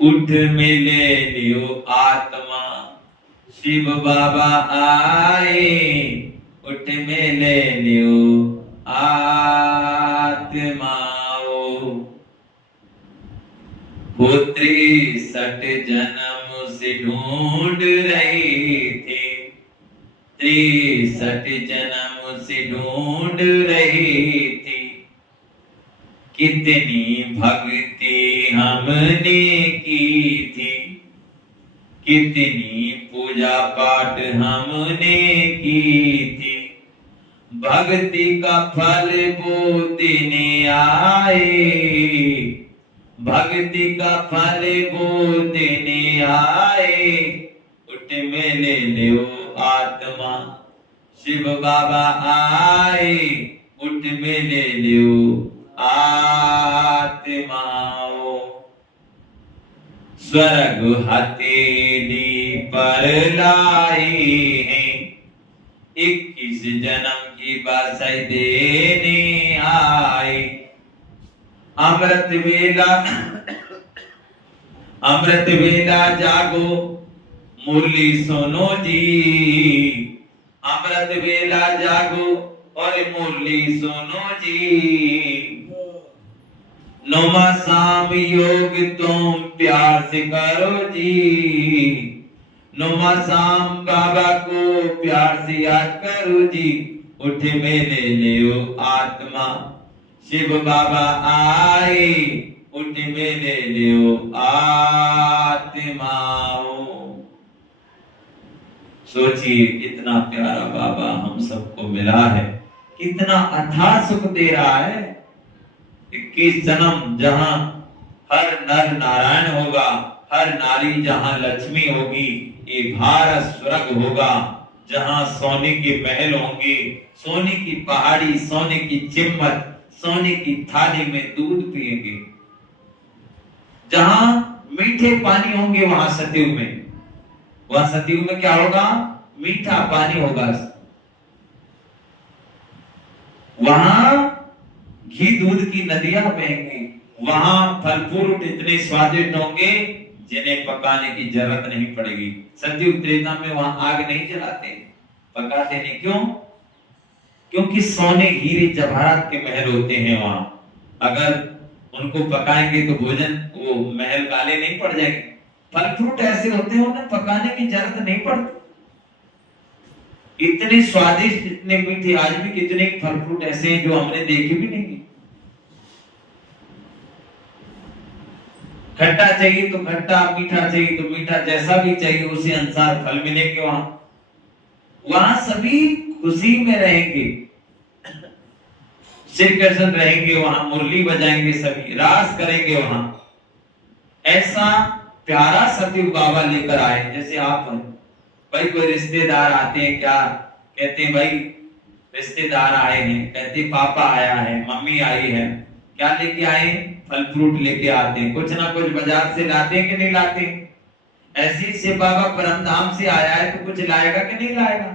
उठ मिले लियो आत्मा शिव बाबा आए, उठ मिले लियो आत्माओ। पुत्री 60 जन्म से ढूंढ रही थी, 63 जन्म से ढूंढ रही थी। कितनी भक्ति हमने की थी, कितनी पूजा पाठ हमने की थी। भक्ति का फल वो दिन आए, भक्ति का फल वो दिन आए। उठ मिले लियो आत्मा शिव बाबा आए, उठ मिले लियो आत्माओ। स्वर्ग हथेली पर लाए हैं, 21 जन्म की बसाई देने आए। अमृत वेला जागो मुरली सुनो जी, अमृत वेला जागो और मुरली सुनो जी। नुमा शाम योग तुम प्यार से करो जी, नुमा शाम बाबा को प्यार से याद करो जी। उठ मिले लियो आत्मा शिव बाबा आए, उठ मिले लियो आत्माओ। सोचिए कितना प्यारा बाबा हम सबको मिला है, कितना अथाह सुख दे रहा है। 21 जन्म जहां हर नर नारायण होगा, हर नारी जहां लक्ष्मी होगी, ये भारत स्वर्ग होगा जहां सोने के महल होंगे, सोने की पहाड़ी, सोने की चिम्मच, सोने की थाली में दूध पिएंगे। जहां मीठे पानी होंगे वहां सतयुग में, वहां सतयुग में क्या होगा? मीठा पानी होगा। वहां घी दूध की नदियां बहेंगी, वहां फल फ्रूट इतने स्वादिष्ट होंगे जिन्हें पकाने की जरूरत नहीं पड़ेगी। सतयुग त्रेता में वहां आग नहीं जलाते, पकाते नहीं। क्यों? क्योंकि सोने हीरे जवाहरात के महल होते हैं वहां। अगर उनको पकाएंगे तो भोजन वो महल काले नहीं पड़ जाएंगे। फल फ्रूट ऐसे होते हैं उन्हें पकाने की जरूरत नहीं पड़ती। इतने स्वादिष्ट, इतने मीठे, आज भी कितने फल फ्रूट ऐसे हैं जो हमने देखे भी नहीं। खट्टा चाहिए तो खट्टा, मीठा चाहिए तो मीठा, जैसा भी चाहिए उसी अनुसार फल मिलेंगे वहां। वहां सभी खुशी में रहेंगे, श्री कृष्ण रहेंगे वहां, मुरली बजाएंगे, सभी रास करेंगे वहां। ऐसा प्यारा सतयुग बाबा लेकर आए। जैसे आप भाई कोई रिश्तेदार आते हैं, क्या कहते हैं? भाई रिश्तेदार आए हैं, कहते पापा आया है, मम्मी आई है, क्या लेके आए? फल फ्रूट लेके आते हैं, कुछ ना कुछ बाजार से लाते हैं कि नहीं लाते? ऐसी से बाबा परमधाम से आया है तो कुछ लाएगा कि नहीं लाएगा?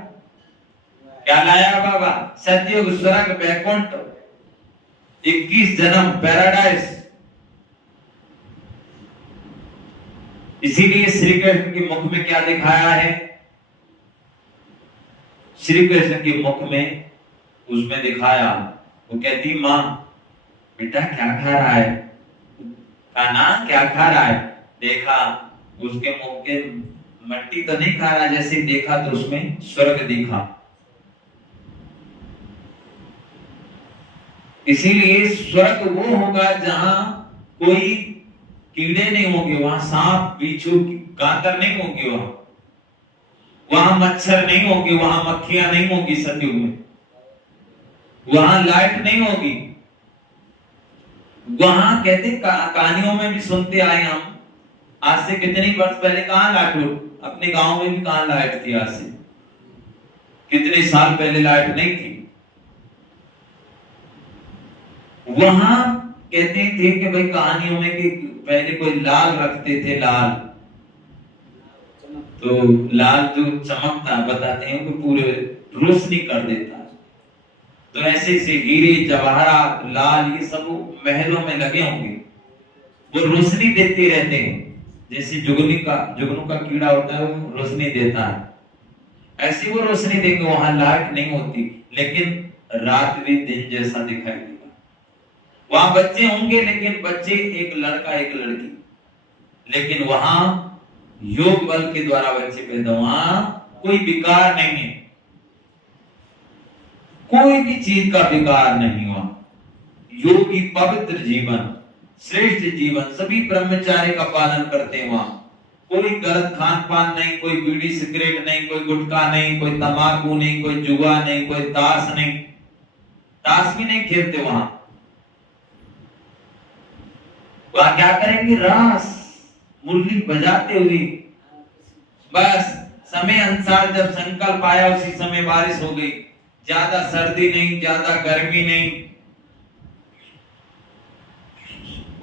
क्या लाया बाबा? सतयुग, स्वर्ग, बैकुंठ, 21 जन्म, पैराडाइज। इसीलिए श्री कृष्ण के मुख में क्या दिखाया है? श्री कृष्ण के मुख में उसमें दिखाया, वो कहती माँ बेटा क्या खा रहा है? खाना क्या खा रहा है? देखा उसके मुंह के मट्टी तो नहीं खा रहा, जैसे देखा तो उसमें स्वर्ग दिखा। इसीलिए स्वर्ग वो होगा जहां कोई कीड़े नहीं होंगे, वहां सांप बिच्छू कांतर नहीं होंगे, वहां मच्छर नहीं होंगे, वहां मक्खियां नहीं होंगी सतयुग में, वहां लाइट नहीं होगी। वहां कहते कहानियों में भी सुनते आए हम, आज से कितने वर्ष पहले कहां लाइट हो? अपने गांव में भी कहां लाइट थी? आज से कितने साल पहले लाइट नहीं थी। वहां कहते थे कि भाई कहानियों में कि पहले कोई लाल रखते थे, लाल, तो लाल जो चमकता बताते हैं कि पूरे रोशनी कर देता। तो ऐसे से हीरे जवाहरात लाल ये सब महलों में लगे होंगे, वो रोशनी देते रहते हैं। जैसे जुगनू का कीड़ा होता है वो रोशनी देता है, ऐसी वो रोशनी देंगे। वहां लाइट नहीं होती, लेकिन रात भी दिन जैसा दिखाई देगा। वहां बच्चे होंगे, लेकिन बच्चे एक लड़का एक लड़की, लेकिन वहां योग बल के द्वारा बच्चे पैदा, वहां कोई विकार नहीं है, कोई भी चीज का विकार नहीं हुआ। योगी पवित्र जीवन, श्रेष्ठ जीवन, सभी ब्रह्मचार्य का पालन करते हैं। वहां कोई गलत खान पान नहीं, कोई बीड़ी सिगरेट नहीं, कोई गुटखा नहीं, कोई तंबाकू नहीं, कोई जुआ नहीं, कोई ताश नहीं, ताश भी नहीं खेलते वहां। वहां क्या करेंगे? रास मुरली बजाते हुए, बस समय अनुसार जब संकल्प आया उसी समय बारिश हो गई। ज्यादा सर्दी नहीं, ज्यादा गर्मी नहीं।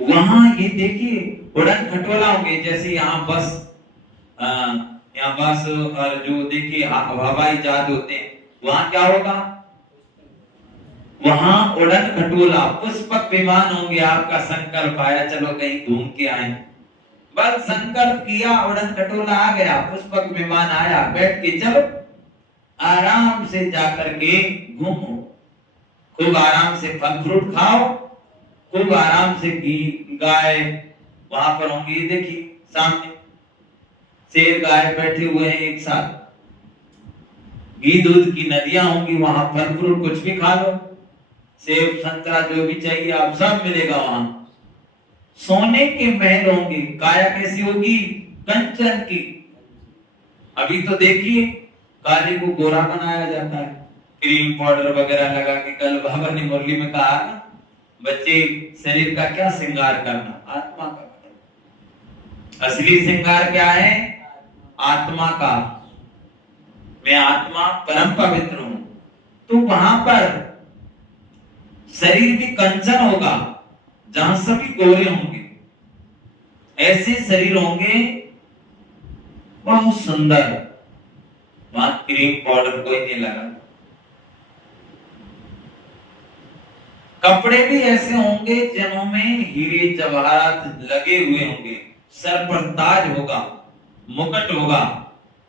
वहां ये देखिए उड़न खटोला होंगे, जैसे यहाँ बस और जो देखिए हवाई जहाज होते हैं, वहां क्या होगा? वहां उड़न खटोला, पुष्पक विमान होंगे। आपका संकल्प आया, चलो कहीं घूम के आए, बस संकल्प किया, उड़न खटोला आ गया, पुष्पक विमान आया, बैठ के चलो आराम से जाकर के घूमो, खूब आराम से फल फ्रूट खाओ, खूब आराम से गाय वहां पर होंगी। देखिए सामने शेर गाय बैठे हुए हैं एक साथ, घी दूध की नदियां होंगी, वहां फल फ्रूट कुछ भी खा लो, सेब संतरा जो भी चाहिए आप सब मिलेगा वहां। सोने के महल होंगे, काया कैसी होगी? कंचन की। अभी तो देखिए काले को गोरा बनाया जाता है, क्रीम पाउडर वगैरह लगा के। कल बाबा ने मुरली में कहा ना, बच्चे शरीर का क्या श्रृंगार करना? आत्मा का। असली श्रृंगार क्या है? आत्मा का। मैं आत्मा परम पवित्र हूं। तो वहां पर शरीर भी कंचन होगा, जहां सभी गोरे होंगे, ऐसे शरीर होंगे बहुत सुंदर। वहां क्रीम पाउडर कोई नहीं लगा। कपड़े भी ऐसे होंगे जिनमें हीरे जवाहरात लगे हुए होंगे, सर पर ताज होगा, मुकुट होगा।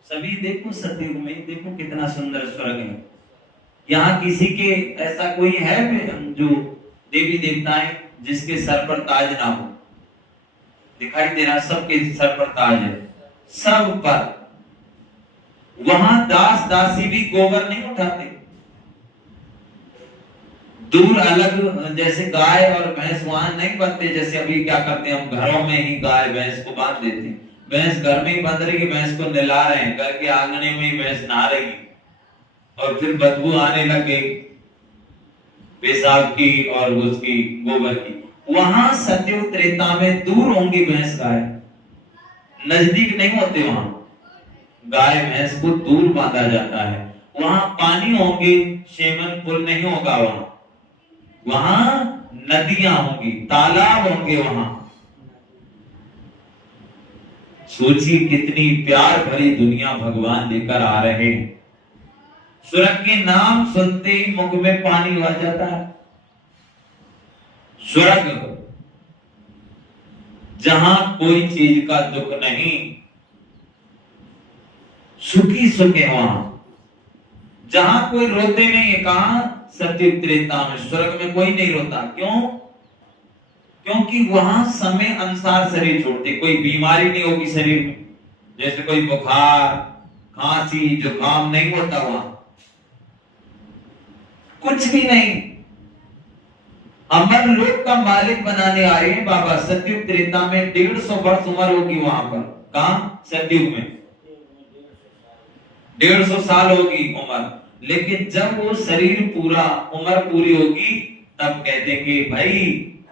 सभी देखो सतयुग में, देखो कितना सुंदर स्वर्ग है। यहाँ किसी के ऐसा कोई है जो देवी देवताएं जिसके सर पर ताज ना हो? दिखाई दे रहा, सबके सर पर ताज है, सब पर। वहां दास दासी भी गोबर नहीं उठाते, दूर अलग। जैसे गाय और भैंस वहां नहीं बनते, जैसे अभी क्या करते हैं हम घरों में ही गाय भैंस को बांध देते हैं। भैंस घर में ही बंध रही, भैंस को नहला रहे हैं, घर के आंगने में ही भैंस नहा रही, और फिर बदबू आने लगे पेशाब की और उसकी गोबर की। वहां सतयुग त्रेता में दूर होंगी भैंस गाय, नजदीक नहीं होते। वहां गाय भैंस को दूर बांधा जाता है। वहां पानी होंगे, शेमन पुल नहीं होगा। वहां नदियां होंगी, तालाब होंगे। वहां सोचिए कितनी प्यार भरी दुनिया भगवान लेकर आ रहे हैं। स्वर्ग के नाम सुनते ही मुख में पानी आ जाता है। स्वर्ग जहां कोई चीज का दुख नहीं, सुखी सुखे। वहां जहां कोई रोते नहीं है। कहां? सतयुग त्रेता में। स्वर्ग में कोई नहीं रोता। क्यों? क्योंकि वहां समय अनुसार शरीर छोड़ते, कोई बीमारी नहीं होगी शरीर में, जैसे कोई बुखार खांसी जुकाम नहीं होता। वहां कुछ भी नहीं। अमर लोक का मालिक बनाने आ रहे हैं बाबा। सतयुग त्रेता में 150 वर्ष उम्र होगी वहां पर। कहां? सतयुग में 150 साल होगी उम्र। लेकिन जब वो शरीर पूरा उम्र पूरी होगी, तब कहते कि भाई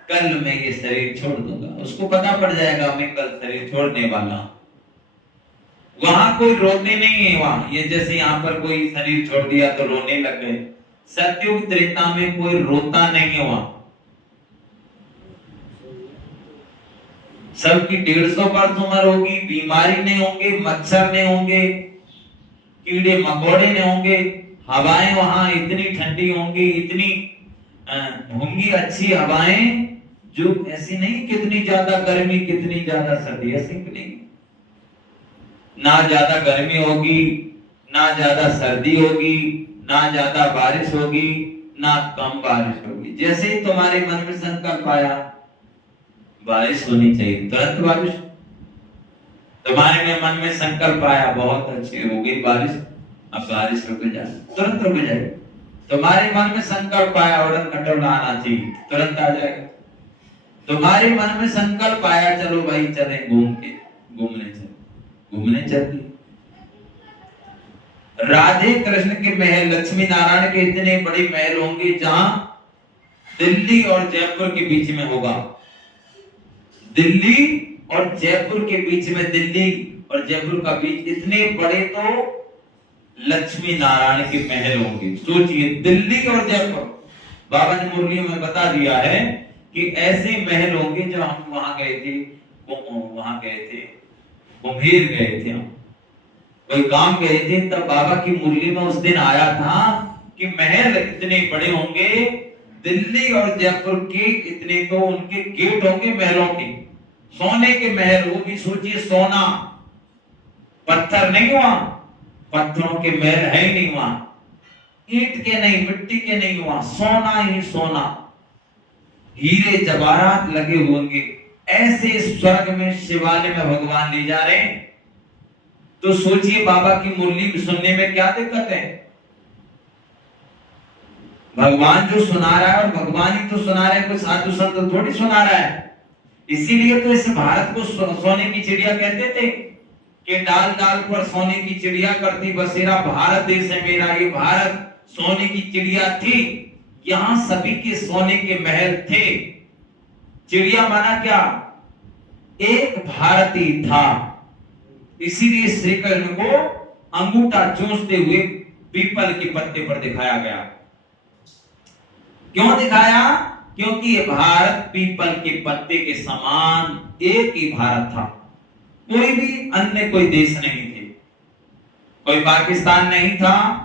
कल मैं ये शरीर छोड़ दूंगा। उसको पता पड़ जाएगा मैं कल शरीर छोड़ने वाला हूं। वहां कोई रोते नहीं है। वहां ये जैसे यहाँ पर कोई शरीर छोड़ दिया तो रोने लग गए। सतयुग त्रेता में कोई रोता नहीं है। वहां सबकी 150 वर्ष उम्र होगी, बीमारी नहीं होंगे, मच्छर नहीं होंगे, कीड़े मकोड़े नहीं होंगे। हवाएं वहां इतनी ठंडी होंगी, इतनी होंगी अच्छी हवाएं, जो ऐसी नहीं कितनी ज्यादा गर्मी कितनी ज्यादा सर्दी, ऐसी नहीं। ना ज्यादा गर्मी होगी, ना ज्यादा सर्दी होगी, ना ज्यादा बारिश होगी, ना कम बारिश होगी। जैसे ही तुम्हारे मन में संकल्प आया बारिश होनी चाहिए, तुरंत बारिश। तुम्हारे में मन में संकल्प आया बहुत अच्छी हो गई बारिश, अब बारिश रुक जाए, तुरंत रुक जाए। तुम्हारे मन में संकल्प आया उड़न खटोला आना चाहिए, तुरंत आ जाएगा। तुम्हारे मन में संकल्प आया चलो भाई चले घूमने चलती। राधे कृष्ण के महल, लक्ष्मी नारायण के इतने बड़े महल होंगे जहां दिल्ली और जयपुर के बीच में होगा। दिल्ली और जयपुर के बीच में, दिल्ली और जयपुर का बीच इतने बड़े तो लक्ष्मी नारायण के महल होंगे। सोचिए दिल्ली और जयपुर, बाबा ने मुरलियों में बता दिया है कि ऐसे महल होंगे। जब हम वहां गए थे कुम्हेर गए थे, हम कोई काम गए थे, तब बाबा की मुरली में उस दिन आया था कि महल इतने बड़े होंगे दिल्ली और जयपुर के, इतने तो उनके गेट होंगे महलों के, सोने के महल। वो भी सोचिए सोना, पत्थर नहीं हुआ, पत्थरों के महल है ही नहीं वहां, ईंट के नहीं, मिट्टी के नहीं हुआ, सोना ही सोना, हीरे जवाहरात लगे होंगे। ऐसे स्वर्ग में शिवालय में भगवान ले जा रहे हैं। तो सोचिए बाबा की मुरली सुनने में क्या दिक्कत है। भगवान जो सुना रहा है, और भगवान ही तो सुना रहे हैं, कोई साधु संत थोड़ी सुना रहा है। इसीलिए तो इस भारत को सोने की चिड़िया कहते थे कि डाल डाल पर सोने की चिड़िया करती बसेरा, भारत देश है मेरा। ये भारत सोने की चिड़िया थी, यहां सभी के सोने के महल थे। चिड़िया माना क्या, एक भारतीय था। इसीलिए श्री कृष्ण को अंगूठा चूसते हुए पीपल के पत्ते पर दिखाया गया। क्यों दिखाया, क्योंकि ये भारत पीपल के पत्ते के समान एक ही भारत था। कोई भी अन्य कोई देश नहीं थे, कोई पाकिस्तान नहीं था,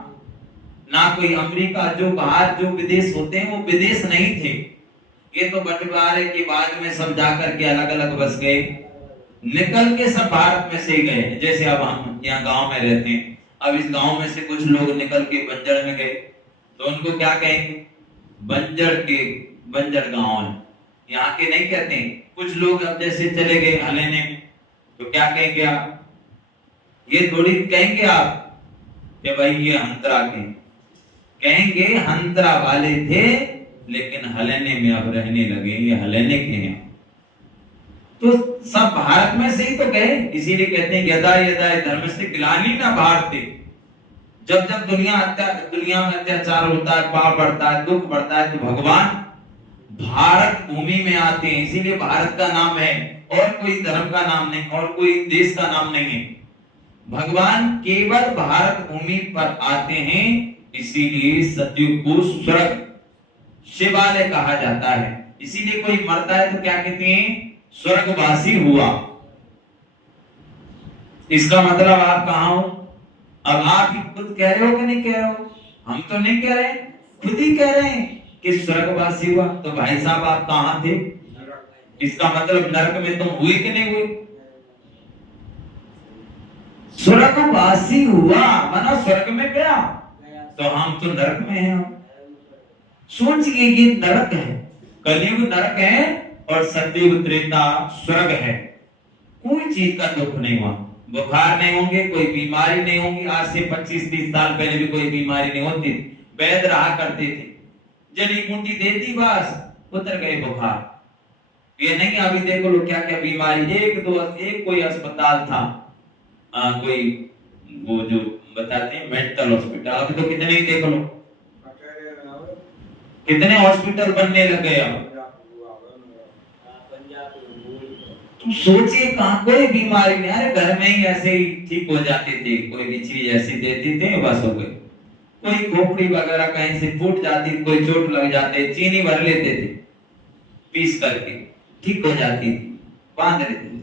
ना कोई अमेरिका, जो बाहर जो विदेश होते हैं वो विदेश नहीं थे। ये तो बंटवारे के बाद में सब जाकर के अलग अलग बस गए, निकल के सब भारत में से ही गए। जैसे अब हम यहाँ गांव में रहते हैं, अब इस गांव में से कुछ लोग निकल के बंजर में गए, तो उनको क्या कहेंगे, बंजर गांव है, यहाँ के नहीं कहते हैं। कुछ लोग अब जैसे चले गए हलेने में, तो क्या कहेंगे आप, ये थोड़ी कहेंगे आप कि भाई ये हंतरा के, कहेंगे हंतरा वाले थे लेकिन हलेने में अब रहने लगे, ये हलेने के हैं। तो सब भारत में से ही तो गए। इसीलिए कहते हैं यदा यदा धर्म से ग्लानि न भारते, जब जब दुनिया में अत्याचार होता है, पाप बढ़ता है, दुख बढ़ता है, तो भगवान भारत भूमि में आते हैं। इसीलिए भारत का नाम है, और कोई धर्म का नाम नहीं, और कोई देश का नाम नहीं है। भगवान केवल भारत भूमि पर आते हैं, इसीलिए सतयुग को स्वर्ग शिवालय कहा जाता है। इसीलिए कोई मरता है तो क्या कहते हैं, स्वर्गवासी हुआ। इसका मतलब आप कहां हो, अब आप ही खुद कह रहे हो कि नहीं कह रहे हो, हम तो नहीं कह रहे, खुद ही कह रहे हैं कि स्वर्गवासी हुआ। तो भाई साहब आप कहां थे, इसका मतलब नरक में तुम हुए कि नहीं हुए। स्वर्गवासी हुआ माना स्वर्ग में गया, तो हम तो नरक में हैं। सोचिए ये नरक है, कलयुग नरक है और सतयुग त्रेता स्वर्ग है। कोई चीज का दुख नहीं हुआ, बुखार नहीं होंगे, कोई बीमारी नहीं होगी। आज से 25-30 साल पहले भी कोई बीमारी नहीं होती, वैद्य रहा करते थे, जड़ी बूटी देती बस उतर गए बुखार। ये नहीं अभी देखो लो क्या क्या बीमारी, एक कोई अस्पताल था, कोई वो जो बताते हैं मेंटल हॉस्पिटल, अभी तो कितने ही देख लो, कितने हॉस्पिटल बनने लग गए। अब तुम सोचिए कहां कोई बीमारी नहीं, अरे घर में ही ऐसे ही ठीक हो जाते थे, कोई भी चीज ऐसी देती थे बस हो गई। कोई खोपड़ी वगैरह कहीं से फूट जाती, कोई चोट लग जाते, चीनी भर लेते थे, पीस करके ठीक हो जाती थी, बांध लेते थे।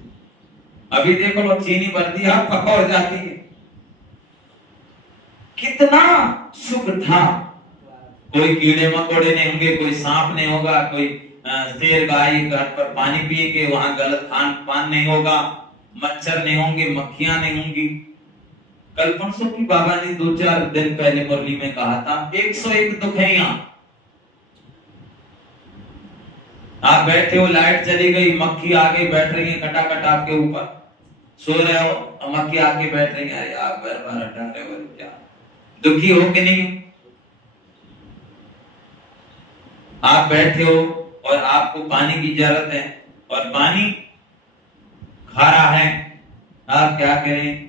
अभी देखो लोग चीनी भर दिया पका हो जाती है। कितना सुख था, कोई कीड़े मकोड़े नहीं होंगे, कोई सांप नहीं होगा, कोई शेर गाय घर पर पानी पिएंगे, वहां गलत खान पान नहीं होगा, मच्छर नहीं होंगे, मक्खियां नहीं होंगी। कल परसों की बाबा ने 2-4 दिन पहले मुरली में कहा था 101 दुख है यहाँ। आप बैठे हो, लाइट चली गई, मक्खी आके बैठ रही है कटाकट आपके ऊपर, सो रहे हो, मक्खी आके बैठ रही है, आप बार बार हटा रहे हो, क्या दुखी हो कि नहीं? आप बैठे हो और आपको पानी की जरूरत है और पानी खारा है, आप क्या करें?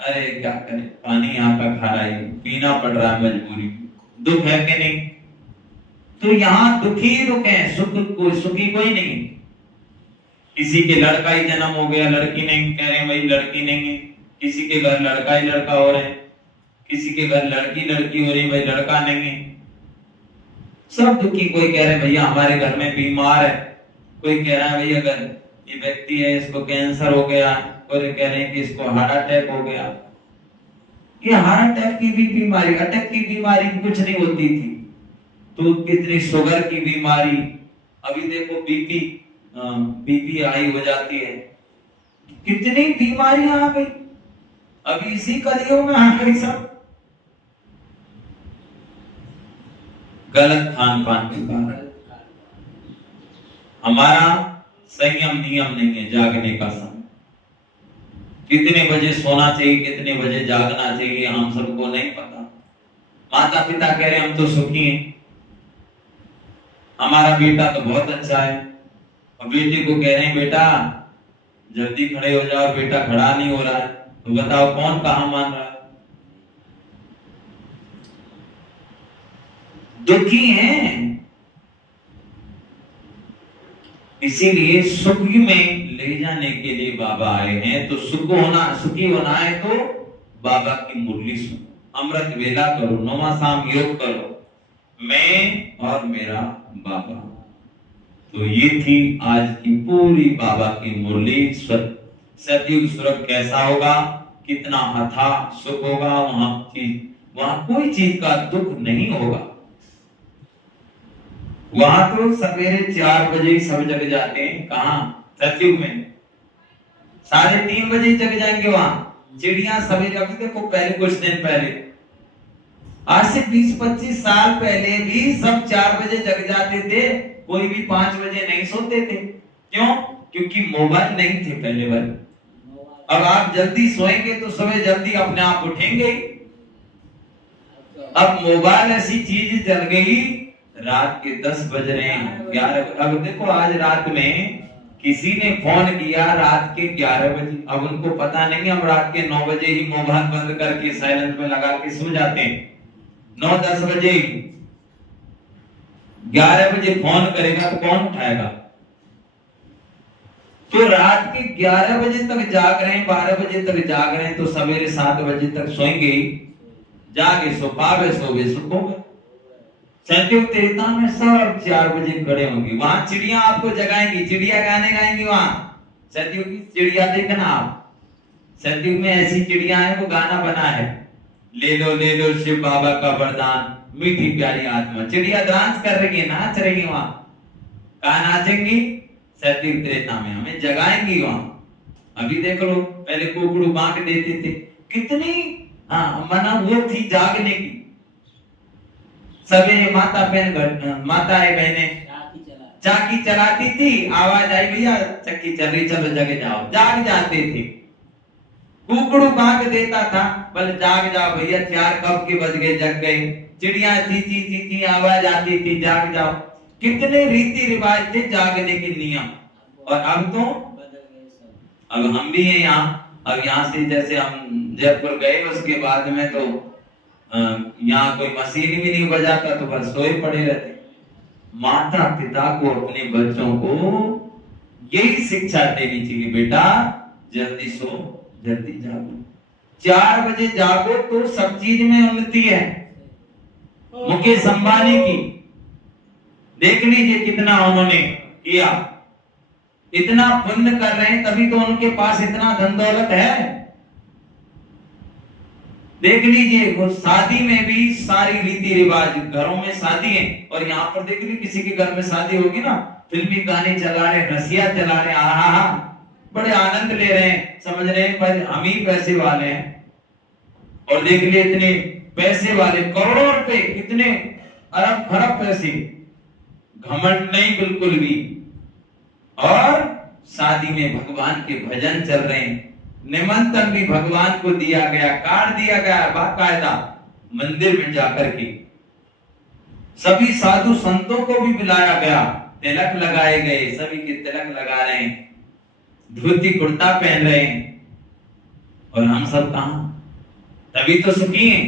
अरे क्या करें, पानी यहाँ का खारा है, पीना पड़ रहा है मजबूरी। दुख है कि नहीं? तो यहाँ दुखी ही दुख है, सुखी कोई नहीं। किसी के लड़का ही जन्म हो गया, लड़की नहीं, कह रहे हैं भाई लड़की नहीं है। किसी के घर लड़का ही लड़का हो रहे, किसी के घर लड़की लड़की हो रही, भाई लड़का नहीं है। सब दुखी। कोई कह रहे भैया हमारे घर में बीमार है, कोई कह रहा है भाई अगर ये व्यक्ति है इसको कैंसर हो गया, कोई कह रहे हैं कि इसको हार्ट अटैक हो गया। ये हार्ट अटैक की भी बीमारी, अटैक की बीमारी कुछ नहीं होती थी, तो कितनी शुगर की बीमारी, अभी देखो बीपी हाई हो जाती है, कितनी बीमारियां आ गई अभी इसी कलियों में आ गई सब। गलत खान पान के कारण हमारा संयम नियम नहीं है जागने का समय। कितने बजे सोना चाहिए, कितने बजे जागना चाहिए, हम सबको नहीं पता। माता पिता कह रहे हम तो सुखी हैं, हमारा बेटा तो बहुत अच्छा है, और बेटे को कह रहे हैं बेटा जल्दी खड़े हो जाओ, बेटा खड़ा नहीं हो रहा है, तो बताओ कौन कहां मान रहा है? दुखी हैं। इसीलिए सुखी में ले जाने के लिए बाबा आए हैं। तो सुखी होना है तो बाबा की मुरली सुनो, अमृत वेला करो, नौवा शाम योग करो, मैं और मेरा बाबा। तो ये थी आज की पूरी बाबा की मुरली। सतयुग स्वर्ग कैसा होगा, कितना अथा सुख होगा, वहां कोई चीज का दुख नहीं होगा। वहां तो सवेरे 4 बजे ही सब जग जाते हैं। कहा? सतयुग में 3:30 बजे जग जाएंगे। वहां चिड़िया सवेरे, अभी देखो पहले कुछ दिन पहले, आज से 20-25 साल पहले भी सब 4 बजे जग जाते थे, कोई भी 5 बजे नहीं सोते थे। क्यों? क्योंकि मोबाइल नहीं थे पहले वाले। अब आप जल्दी सोएंगे तो सुबह जल्दी अपने आप उठेंगे। अब मोबाइल ऐसी चीज चल गई, रात के 10 बज रहे हैं, 11। अब देखो आज रात में किसी ने फोन किया रात के 11 बजे, अब उनको पता नहीं, हम रात के 9 बजे ही मोबाइल बंद करके साइलेंट में लगा के सो जाते हैं। 9-10 बजे, 11 बजे फोन करेगा तो कौन उठाएगा? तो रात के 11 बजे तक जाग रहे हैं, 12 बजे तक जाग रहे हैं, तो सवेरे 7 बजे तक सोएंगे। जागे सो पावे, सोवे सुख होगा। सतयुग त्रेता में सब 4 बजे खड़े होंगे। वहां चिड़िया आपको जगाएंगी, चिड़िया गाने गाएंगी। वहां सतयुग की चिड़िया देखना आप, सतयुग में ऐसी चिड़िया है, वो गाना बना है, ले लो शिव बाबा का वरदान, मीठी प्यारी आत्मा। चिड़िया डांस कर रही है, नाच रही है। वहां कहा नाचेंगी? सतयुग त्रेता में हमें जगाएंगी वहां। अभी देख लो, पहले कुकड़ू बांक देते थे, कितनी मना वो थी जागने की। सवेरे माताएं बहनें चाकी चलाती थी, आवाज आई भैया चक्की चल रही, चलो जग जाओ, जाग जाते थे। कुकड़ू बांक देता था, बोले जाग जाओ भैया, 4 कब के बज गए, जग गए। चिड़िया चींची चींची आवाज आती थी, जाग जाओ। कितने रीति रिवाज थे जागने के नियम। और अब तो अब हम भी हैं यहाँ। अब यहाँ से जैसे हम जयपुर गए, उसके बाद में तो यहाँ कोई मशीन भी नहीं बजाता, तो बस सोए पड़े रहते। माता पिता को अपने बच्चों को यही शिक्षा देनी चाहिए, बेटा जल्दी सो, जल्दी जागो, 4 बजे जागो तो सब चीज में उन्नति है। मुकेश अंबानी की देख लीजिए कितना उन्होंने किया, इतना पुण्य कर रहे हैं, तभी तो उनके पास इतना धन दौलत है। देख लीजिए, वो शादी में भी सारी रीति रिवाज, घरों में शादी है, और यहाँ पर देख लीजिए किसी के घर में शादी होगी ना, फिल्मी गाने चला रहे, रसिया चला रहे, आहा, बड़े आनंद ले रहे हैं, समझ रहे हैं पर हम ही पैसे वाले हैं। और देख लिए इतने पैसे वाले, करोड़ों रुपए, कितने अरब खरब पैसे, घमंड नहीं बिल्कुल भी। और शादी में भगवान के भजन चल रहे हैं, निमंत्रण भी भगवान को दिया गया, कार्ड दिया गया बाकायदा मंदिर में जाकर के, सभी साधु संतों को भी बुलाया गया, तिलक लगाए गए, सभी के तिलक लगा रहे हैं, धोती कुर्ता पहन रहे हैं। और हम सब कहां? तभी तो सुखी हैं।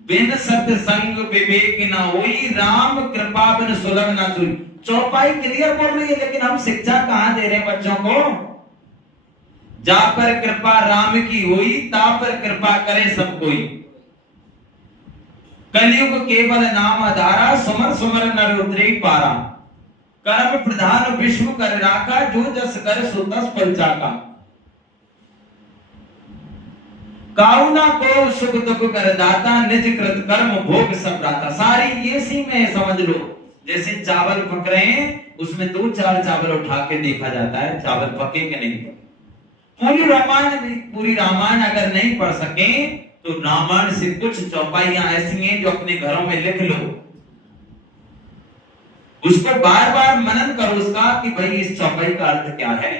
बिन सत्संग विवेक न होई, राम कृपा बिन सुलभ न सुई। चौपाई क्लियर बोल रही है, लेकिन हम शिक्षा कहां दे रहे हैं बच्चों को? जा पर कृपा राम की हुई, ता पर कृपा करे सब कोई। कलयुग केवल नाम आधारा, सुमर सुमर नर उतरे पारा। कर्म प्रधान विश्व कर राखा, जो जस कर सो तस फल चाका। काउना को सुख दुख कर दाता, निज कृत कर्म भोग सब राता। सारी ये सी में समझ लो, जैसे चावल पक रहे हैं, उसमें 2-4 चावल उठा के देखा जाता है चावल पके कि नहीं। पूरी रामायण अगर नहीं पढ़ सके तो रामायण से कुछ चौपाइयां ऐसी हैं जो अपने घरों में लिख लो, उसको बार बार मनन करो उसका कि भाई इस चौपाई का अर्थ क्या है।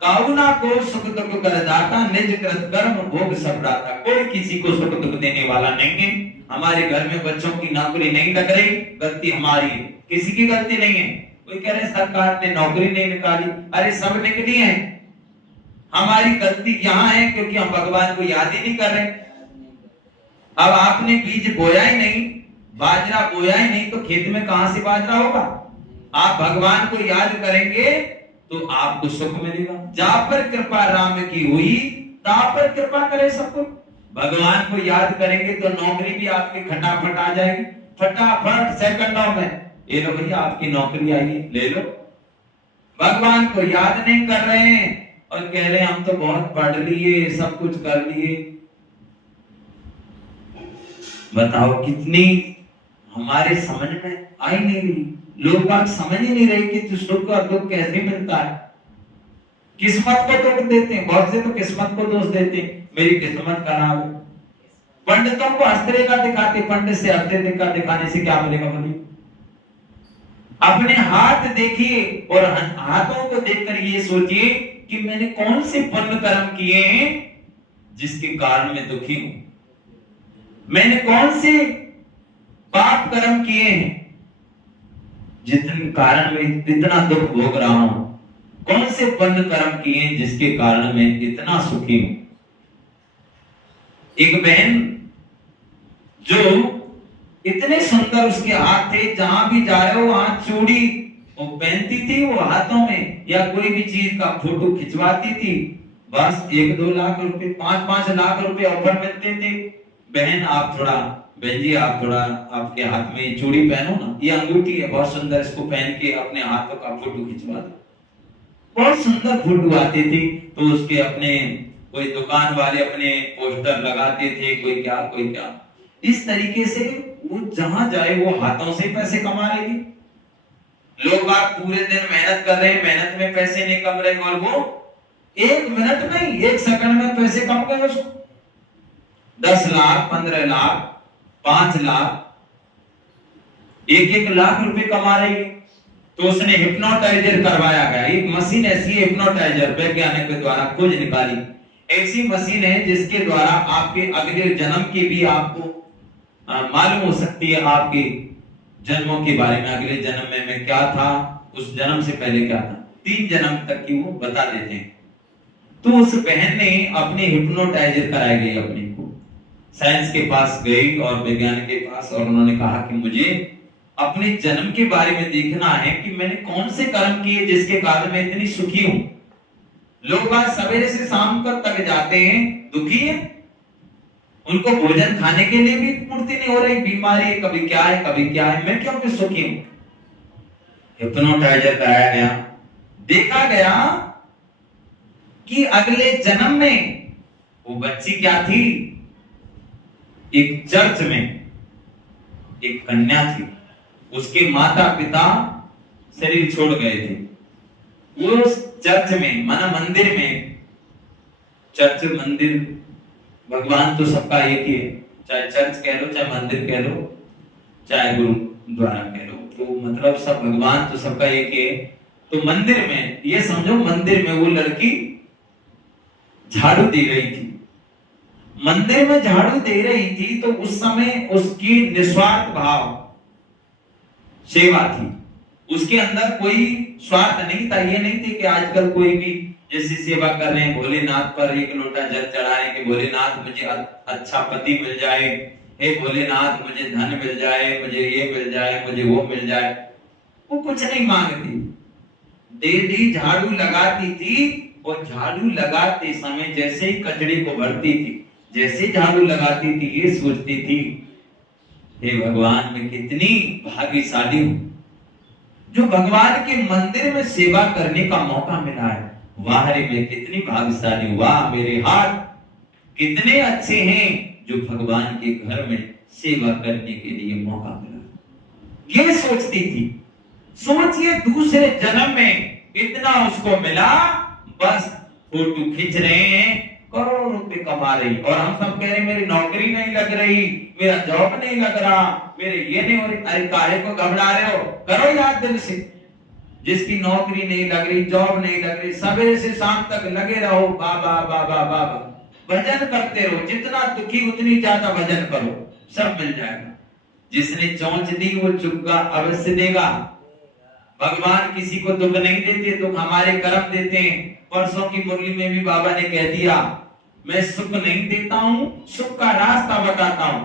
काउना को सुख दुख कर दाता, निज कृत कर्म भोग सब राता। कोई किसी को सुख दुख देने वाला नहीं है। हमारे घर में बच्चों की नौकरी नहीं लग रही, गलती हमारी है, किसी की गलती नहीं है। कोई कह रहे सरकार ने नौकरी नहीं निकाली, अरे सब निकली है, हमारी गलती यहाँ है क्योंकि हम भगवान को याद ही नहीं कर रहे। अब आपने बीज बोया ही नहीं, बाजरा बोया ही नहीं, तो खेत में कहां से बाजरा होगा? आप भगवान को याद करेंगे तो आपको सुख मिलेगा। जा पर कृपा राम की हुई, ता पर कृपा करे सबको। भगवान को याद करेंगे तो नौकरी भी आपकी खटाफट आ जाएगी, फटाफट सेकंडों में। ये लो भैया आपकी नौकरी आई है, ले लो। भगवान को याद नहीं कर रहे हैं और कह रहे हैं हम तो बहुत पढ़ लिए, सब कुछ कर लिए। बताओ कितनी हमारे समझ में आई नहीं रही। लोग बात समझ ही नहीं रहे कि सुख और दुख कैसे मिलता है। किस्मत को दुख देते हैं, बहुत से तो किस्मत को दोष देते हैं, मेरी किस्मत खराब है। पंडितों को हस्तरेखा दिखाते, पंडित से हस्तरेखा दिखाने से क्या मिलेगा? बोलिए, अपने हाथ देखिए और हाथों को देखकर ये सोचिए कि मैंने कौन से पुण्य कर्म किए हैं जिसके कारण मैं दुखी हूं। मैंने कौन से पाप कर्म किए हैं जितने कारण मैं इतना दुख भोग रहा हूं। कौन से पुण्य कर्म किए हैं जिसके कारण मैं इतना सुखी हूं। एक बहन जो इतने सुंदर उसके हाथ थे, जहां भी जा रहे हो वहां चूड़ी वो पहनती थी, वो हाथों में, या कोई भी चीज का फोटो खिंचवाती थी। बस 1-2 लाख रुपए, 5-5 लाख रुपए ऑफर मिलते थे। बहन आप थोड़ा, बहन जी आप थोड़ा आपके हाथ में चूड़ी पहनो ना, ये अंगूठी है बहुत सुंदर, इसको पहन के अपने हाथों का फोटो खिंचवा दो। बहुत सुंदर फोटो आते थे। तो उसके अपने कोई दुकान वाले अपने पोस्टर लगाते थे, कोई क्या कोई क्या। इस तरीके से वो जहां जाए वो हाथों से पैसे कमा रही थी। लोग आप पूरे दिन मेहनत कर रहे हैं, मेहनत में पैसे नहीं कम रहे, और वो 1 मिनट में, 1 सेकंड में पैसे कम गए उसको। 10 लाख, 15 लाख, 5 लाख, 1-1 लाख रुपए कमा रही है। तो उसने हिप्नोटाइजर करवाया गया। एक मशीन ऐसी है हिप्नोटाइजर, वैज्ञानिक के द्वारा खोज निकाली। ऐसी मशीन है जिसके द्वारा आपके अगले जन्म की भी आपको मालूम हो सकती है, आपके जन्मों के बारे में। अगले जन्म में मैं क्या था, उस जन्म से पहले क्या था, 3 जन्म तक की वो बता देते हैं। तो उस बहन ने अपने हिप्नोटाइजर कराई गई, अपने को साइंस के पास गई और वैज्ञानिक के पास, और उन्होंने कहा कि मुझे अपने जन्म के बारे में देखना है कि मैंने कौन से कर्म किए जिसके कारण मैं इतनी सुखी हूं। लोग आज सवेरे से शाम तक जाते हैं, दुखी है, उनको भोजन खाने के लिए भी पूर्ति नहीं हो रही, बीमारी है, कभी क्या है कभी क्या है, मैं क्यों भी सुखी हूं। हिप्नोटाइजर कराया गया, देखा गया कि अगले जन्म में वो बच्ची क्या थी, एक चर्च में एक कन्या थी, उसके माता पिता शरीर छोड़ गए थे। वो चर्च में माना मंदिर में, चर्च मंदिर भगवान तो सबका एक ही है, चाहे चर्च कह लो, चाहे मंदिर कह लो, चाहे गुरुद्वारा कह लो, तो मतलब सब भगवान तो सबका एक ही है। तो मंदिर में ये समझो, मंदिर में वो लड़की झाड़ू दे रही थी, मंदिर में झाड़ू दे रही थी, तो उस समय उसकी निस्वार्थ भाव सेवा थी, उसके अंदर कोई स्वार्थ नहीं था। ये नहीं थी कि आजकल कोई भी जैसी सेवा कर रहे हैं, भोलेनाथ पर एक लोटा जल चढ़ाए कि भोलेनाथ मुझे अच्छा पति मिल जाए, हे भोलेनाथ मुझे धन मिल जाए, मुझे ये मिल जाए, मुझे वो मिल जाए। वो कुछ नहीं मांगती, डेली झाड़ू लगाती थी, और झाड़ू लगाते समय जैसे ही कचड़े को भरती थी, जैसे झाड़ू लगाती थी, ये सोचती थी हे भगवान मैं कितनी भाग्यशाली हूं जो भगवान के मंदिर में सेवा करने का मौका मिला है। वाह रे मैं कितनी भाग्यशाली हूं, वाह मेरे हाथ कितने अच्छे हैं जो भगवान के घर में सेवा करने के लिए मौका मिला। ये सोचती थी। सोचिए दूसरे जन्म में इतना उसको मिला, बस फोटो खींच रहे हैं, करोड़ों रुपए कमा रही, और हम सब कह रहे मेरी नौकरी नहीं लग रही, मेरा जॉब नहीं लग रहा, मेरे ये नहीं हो रही। अरे काहे को घबरा रहे हो, करो याद दिल से। जिसकी नौकरी नहीं लग रही, जॉब नहीं लग रही, सवेरे से शाम तक लगे रहो बाबा बाबा बाबा, भजन करते रहो, जितना दुखी उतनी ज्यादा भजन करो, सब मिल जाएगा। जिसने चौंच दी वो चुपका अवश्य देगा। भगवान किसी को दुख नहीं देते, दुख हमारे कर्म देते हैं। परसों की मुरली में भी बाबा ने कह दिया मैं सुख नहीं देता हूं, सुख का रास्ता बताता हूं।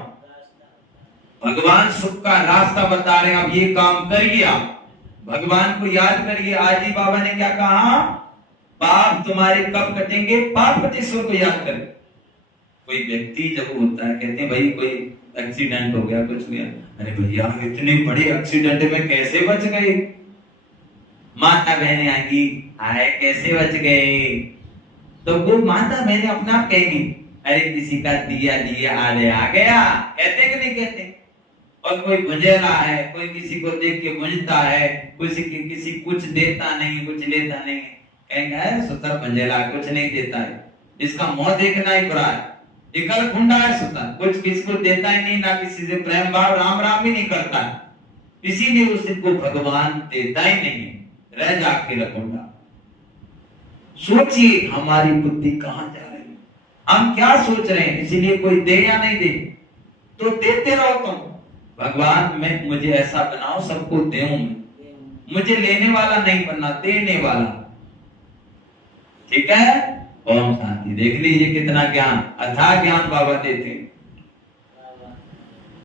भगवान सुख का रास्ता बता रहे हैं, अब ये काम करिए, आप भगवान को याद करिए। आज ही बाबा ने क्या कहा, पाप तुम्हारे कब कटेंगे, पाप कटेश्वर को याद करें। कोई व्यक्ति जब होता है, कहते हैं भाई कोई एक्सीडेंट हो गया, कुछ गया, अरे भैया इतने बड़े एक्सीडेंट में कैसे बच गए, माता बहने आएंगी आए कैसे बच गए, तो वो माता बहने अपना आप कहेंगी अरे किसी का दिया दिया आने आ गया, कहते कि नहीं कहते। और कोई बुझेला है, कोई किसी को देख के बुझता है, किसी कुछ देता नहीं, कुछ लेता नहीं, कहेंगे सुतर बुझेला कुछ नहीं देता है, इसका मुंह देखना ही बुरा है, इकल खुंडा है सुतर, कुछ किसी को देता ही नहीं, ना किसी से प्रेम भाव राम राम भी नहीं करता है, इसीलिए उसको भगवान देता ही नहीं, रह जाके रखूंगा। सोचिए हमारी बुद्धि कहां जा रही है, हम क्या सोच रहे हैं। इसीलिए कोई दे या नहीं दे तो देते रहो तुम। भगवान मैं मुझे ऐसा बनाओ सबको देऊं, मुझे लेने वाला नहीं बनना, देने वाला। ठीक है। ओम शांति। देख लीजिए कितना ज्ञान, अथाह ज्ञान बाबा देते हैं।